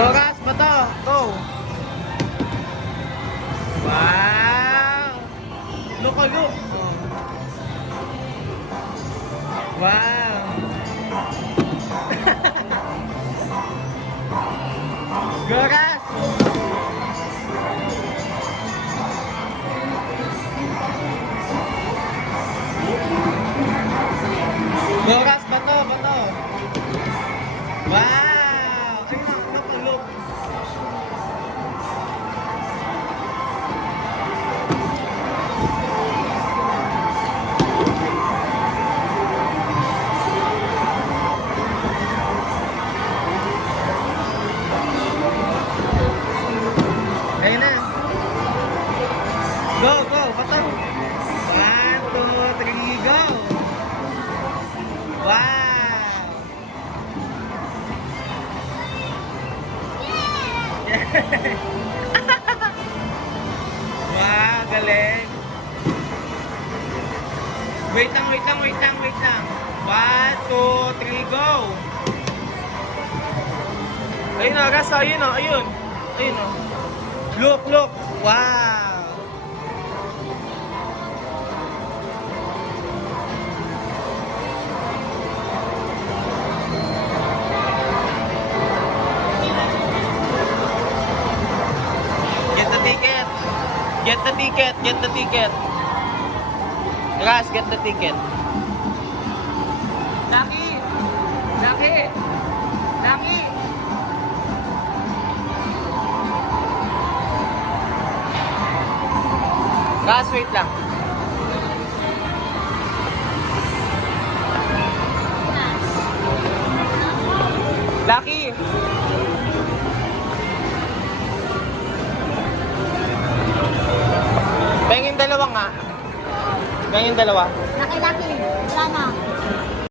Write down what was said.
Goras, bato. Go. Wow. Look, oh, look. Oh. Wow. Goras. Goras, bato, bato. Wow. Ay, look, oh, look. Ayun na. Go, go, bato. 1, 2, 3, go. Wow. Wow, galing. Wait lang, wait lang, wait lang, wait lang. 1, 2, 3, go. Ayun na, Ras, ayun na, ayun. Ayun na. Look, look. Wow. Get the ticket. Get the ticket. Get the ticket. Ras, get the ticket. Lucky! Lucky! Lucky! Ras, wait lang. Lucky. Pengin dalawa nga. Pengin dalawa. Lucky, lucky! Wala na.